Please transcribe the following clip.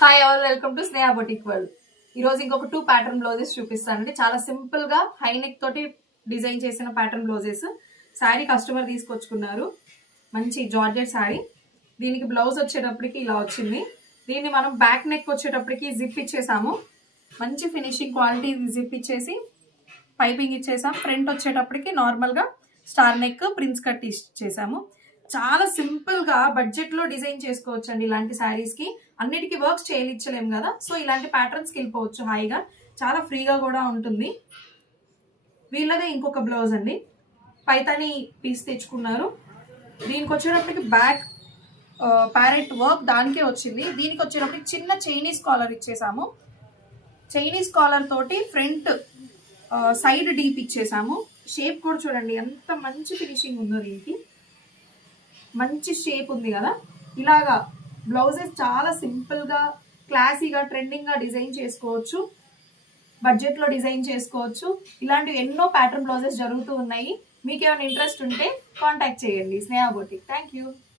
Hi all, welcome to Sneha boutique world. ఈరోజు ఇంకొక 2 pattern blouses చూపిస్తానండి. చాలా సింపుల్ గా హై నెక్ తోటి డిజైన్ చేసిన ప్యాటర్న్ బ్లౌజెస్. శారీ కస్టమర్ తీసుకొచ్చుకున్నారు. మంచి జార్జెట్ శారీ. దీనికి బ్లౌజ్ వచ్చేటప్పటికి ఇలా వచ్చింది. దీన్ని మనం బ్యాక్ నెక్ వచ్చేటప్పటికి జిప్ ఇచ్చేసాము. మంచి ఫినిషింగ్ క్వాలిటీ జిప్ ఇచ్చేసి పైపింగ్ ఇచ్చేసాం. ఫ్రంట్ వచ్చేటప్పటికి నార్మల్ గా స్టార్ నెక్ ప్రిన్స్ కట్ ఇచ్చేసాము. చాలా సింపుల్ గా బడ్జెట్ లో డిజైన్ చేసుకోవచ్చు అండి. ఇలాంటి శారీస్ కి అన్నిటికీ వర్క్స్ చేయలేము కదా, సో ఇలాంటి ప్యాటర్న్స్ కి వెళ్ళిపోవచ్చు హాయిగా. చాలా ఫ్రీగా కూడా ఉంటుంది. వీళ్ళదే ఇంకొక బ్లౌజ్ అండి. పైతాని పీస్ తెచ్చుకున్నారు. దీనికి వచ్చేటప్పటికి బ్యాక్ ప్యారెట్ వర్క్ దానికే వచ్చింది. దీనికి వచ్చేటప్పటికి చిన్న చైనీస్ కాలర్ ఇచ్చేసాము. చైనీస్ కాలర్ తోటి ఫ్రంట్ సైడ్ డీప్ ఇచ్చేసాము. షేప్ కూడా చూడండి ఎంత మంచి ఫినిషింగ్ ఉందో. దీనికి మంచి షేప్ ఉంది కదా. ఇలాగా బ్లౌజెస్ చాలా సింపుల్ గా, క్లాసీగా, ట్రెండింగ్ గా డిజైన్ చేసుకోవచ్చు. బడ్జెట్ లో డిజైన్ చేసుకోవచ్చు. ఇలాంటివి ఎన్నో ప్యాటర్న్ బ్లౌజెస్ జరుగుతూ ఉన్నాయి. మీకు ఏమైనా ఇంట్రెస్ట్ ఉంటే కాంటాక్ట్ చేయండి స్నేహ బొటిక్. Thank you.